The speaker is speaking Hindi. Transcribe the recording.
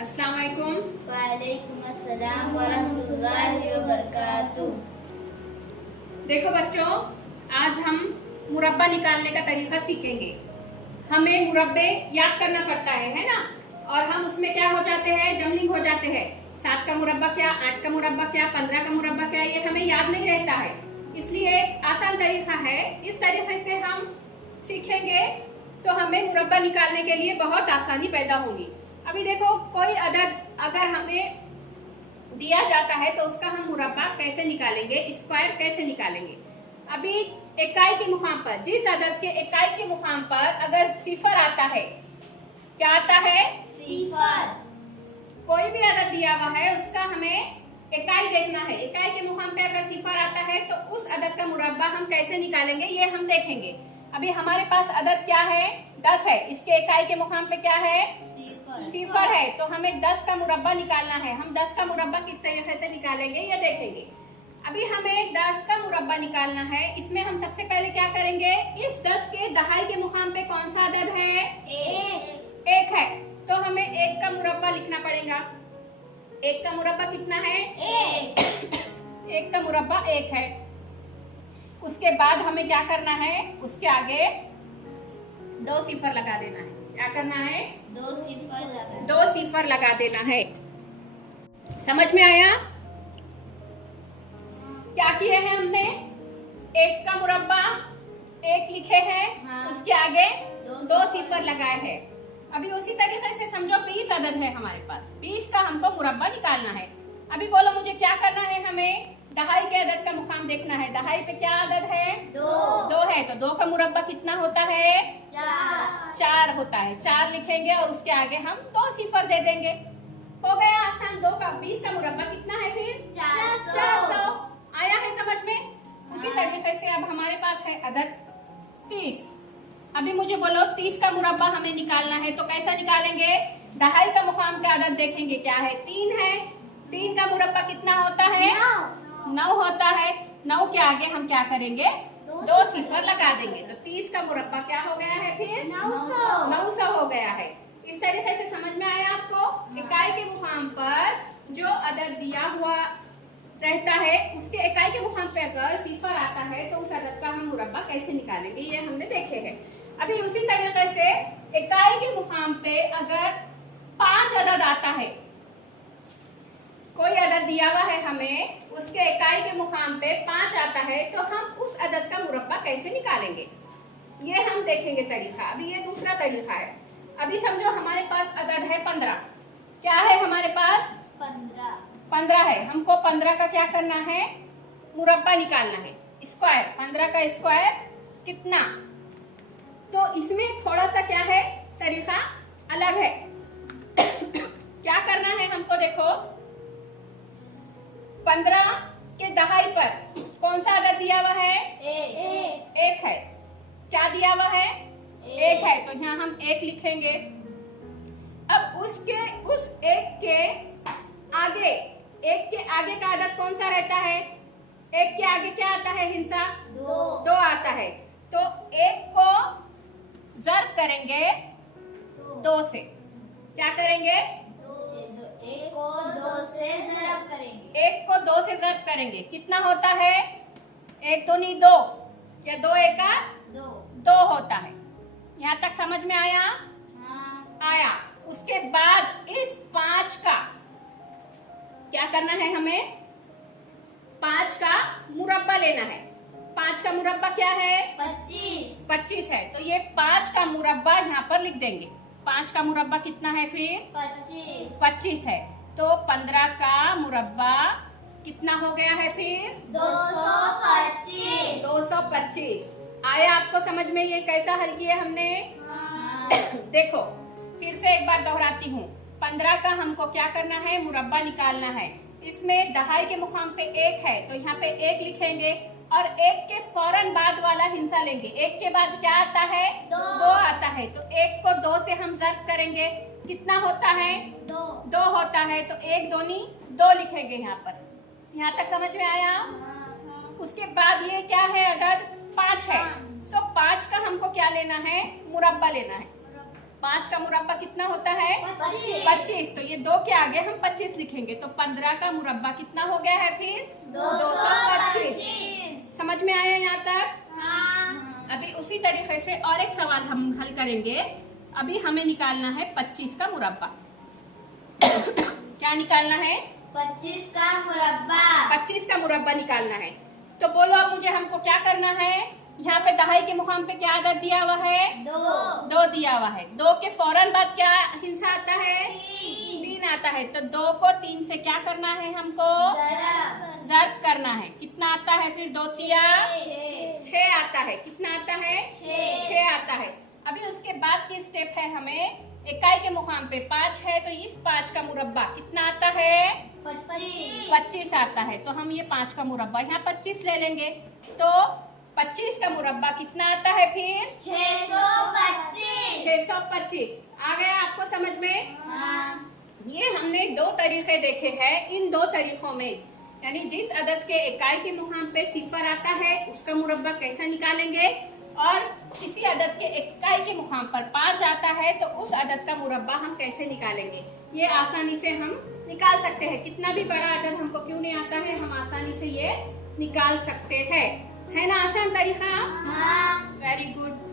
अस्सलाम वालेकुम। वालेकुम अस्सलाम वरहमतुल्लाहि वबरकातुह। देखो बच्चों, आज हम मुरब्बा निकालने का तरीका सीखेंगे। हमें मुरब्बे याद करना पड़ता है ना, और हम उसमें क्या हो जाते हैं, जमलिंग हो जाते हैं। 7 का मुरब्बा क्या, 8 का मुरब्बा क्या, 15 का मुरब्बा क्या, ये हमें याद नहीं रहता है। इसलिए एक आसान तरीका है, इस तरीके से हम सीखेंगे तो हमें मुरब्बा निकालने के लिए बहुत आसानी पैदा होगी। अभी देखो, कोई अदद अगर हमें दिया जाता है तो उसका हम मुरब्बा कैसे निकालेंगे, स्क्वायर कैसे निकालेंगे। अभी इकाई के मुकाम पर, जिस अदद के इकाई के मुकाम पर अगर सिफर आता है, क्या आता है, सिफर। कोई भी अदद दिया हुआ है उसका हमें इकाई देखना है। इकाई के मुकाम पे अगर सिफर आता है तो उस अदद का मुरब्बा हम कैसे निकालेंगे ये हम देखेंगे। अभी हमारे पास अदद क्या है, 10 है। इसके इकाई के मुकाम पे क्या है, सिफर है। तो हमें 10 का मुरब्बा निकालना है। हम 10 का मुरब्बा किस तरीके से निकालेंगे ये देखेंगे। अभी हमें 10 का मुरब्बा निकालना है। इसमें हम सबसे पहले क्या करेंगे, इस 10 के दहाई के मुकाम पे कौन सा अदद है, एक है। तो हमें 1 का मुरब्बा लिखना पड़ेगा। 1 का मुरब्बा कितना है, 1 का मुरब्बा 1 है। उसके बाद हमें क्या करना है, उसके आगे 2 सिफर लगा देना है। क्या करना है, 2 सिफर लगा देना है। समझ में आया? क्या किए हैं हमने, 1 का मुरब्बा 1 लिखे हैं, हाँ। उसके आगे 2 सिफर सिफर लगाए हैं। अभी उसी तरीके से समझो 20 अदद है हमारे पास, 20 का हमको मुरब्बा निकालना है। अभी बोलो मुझे क्या करना है, हमें दहाई के अदद का मुकाम देखना है। दहाई पे क्या अदद है, 2 है। तो 2 का मुरब्बा कितना होता है, 4 होता है। 4 लिखेंगे और उसके आगे हम 2 सिफर दे देंगे। हो गया आसान। 2 का 20 का मुरब्बा कितना है फिर, 400। आया है समझ में? उसी तरीके से अब हमारे पास है अदद 30। अभी मुझे बोलो 30 का मुरब्बा हमें निकालना है तो कैसा निकालेंगे, दहाई का मुकाम का अदद देखेंगे, क्या है, 3 है। 3 का मुरब्बा कितना होता है, 9 होता है। 9 के आगे हम क्या करेंगे, 2 सिफर लगा देंगे। तो 30 का मुरब्बा क्या हो गया है फिर, 900 हो गया है। इस तरीके से समझ में आया आपको? इकाई के मुकाम पर जो अदद दिया हुआ रहता है उसके इकाई के मुकाम पे अगर सिफर आता है तो उस अदद का हम मुरब्बा कैसे निकालेंगे ये हमने देखे हैं। अभी उसी तरीके से इकाई के मुकाम पे अगर 5 अदद आता है, कोई अदद दिया हुआ है हमें, उसके इकाई के मुकाम पे 5 आता है तो हम उस अदद का मुरब्बा कैसे निकालेंगे ये हम देखेंगे तरीका। अभी ये दूसरा तरीका है। अभी समझो हमारे पास अदद है 15। क्या है हमारे पास, 15 है। हमको 15 का क्या करना है, मुरब्बा निकालना है, स्क्वायर। 15 का स्क्वायर कितना, तो इसमें थोड़ा सा क्या है, तरीका अलग है। क्या करना है हमको, देखो 15 के दहाई पर कौन सा अदद दिया हुआ है, 1 है। क्या दिया हुआ है, 1 है। तो यहाँ हम 1 लिखेंगे। अब उस 1 के आगे, 1 के आगे का अदद कौन सा रहता है, 1 के आगे क्या आता है हिंसा, 2 आता है। तो 1 को ज़र्ब करेंगे 2 से। क्या करेंगे, 1 को 2 से ज़रब करेंगे। 1 को 2 से ज़र्ब करेंगे। कितना होता है, 1 दूनी 2, या 2 एका 2 होता है। यहाँ तक समझ में आया? हाँ। आया। उसके बाद इस 5 का क्या करना है, हमें 5 का मुरब्बा लेना है। 5 का मुरब्बा क्या है, 25 है। तो ये 5 का मुरब्बा यहाँ पर लिख देंगे। 5 का मुरब्बा कितना है फिर, 25 है। तो 15 का मुरब्बा कितना हो गया है फिर, 225। आया आपको समझ में, ये कैसा हल किया हमने? हाँ। देखो फिर से एक बार दोहराती हूँ। 15 का हमको क्या करना है, मुरब्बा निकालना है। इसमें दहाई के मुकाम पे 1 है तो यहाँ पे 1 लिखेंगे और 1 के फौरन बाद वाला हिंसा लेंगे। 1 के बाद क्या आता है, 2 आता है। तो 1 को 2 से हम ज़र्ब करेंगे कितना होता है? 2 2 होता है, तो 1 दूनी 2 लिखेंगे यहाँ पर। यहाँ तक समझ में आया? उसके बाद ये क्या है? अदद 5 है, तो 5 का हमको क्या लेना है? मुरब्बा लेना है। 5 का मुरब्बा कितना होता है? 25। तो ये 2 के आगे हम 25 लिखेंगे, तो 15 का मुरब्बा कितना हो गया है फिर? 225। समझ में आया यहाँ तक? अभी उसी तरीके से और एक सवाल हम हल करेंगे। अभी हमें निकालना है 25 का मुरब्बा। क्या निकालना है? 25 का मुरब्बा। 25 का मुरब्बा निकालना है। तो बोलो अब मुझे हमको क्या करना है? यहाँ पे दहाई के मुकाम पे क्या अदद दिया हुआ है? 2 दिया हुआ है। 2 के फौरन बाद क्या हिस्सा आता है? 3 आता है। तो 2 को 3 से क्या करना है हमको? ज़र्ब करना है। कितना आता है फिर? 2 तिया 6 आता है। कितना आता है? 6 आता है। अभी उसके बाद की स्टेप है, हमें इकाई के मुकाम पे 5 है, तो इस 5 का मुरब्बा कितना आता है? 25 आता है। तो हम ये 5 का मुरब्बा यहाँ 25 ले लेंगे, तो 25 का मुरब्बा कितना आता है फिर? 625। 625 आ गया आपको समझ में? ये हमने 2 तरीके देखे हैं। इन 2 तरीकों में यानी जिस अदद के इकाई के मुकाम पे सिफर आता है उसका मुरब्बा कैसा निकालेंगे, और किसी अदद के इकाई के मुकाम पर 5 आता है तो उस अदद का मुरब्बा हम कैसे निकालेंगे, ये आसानी से हम निकाल सकते हैं। कितना भी बड़ा अदद हमको क्यों नहीं आता है, हम आसानी से ये निकाल सकते हैं। है ना आसान तरीका? Very good.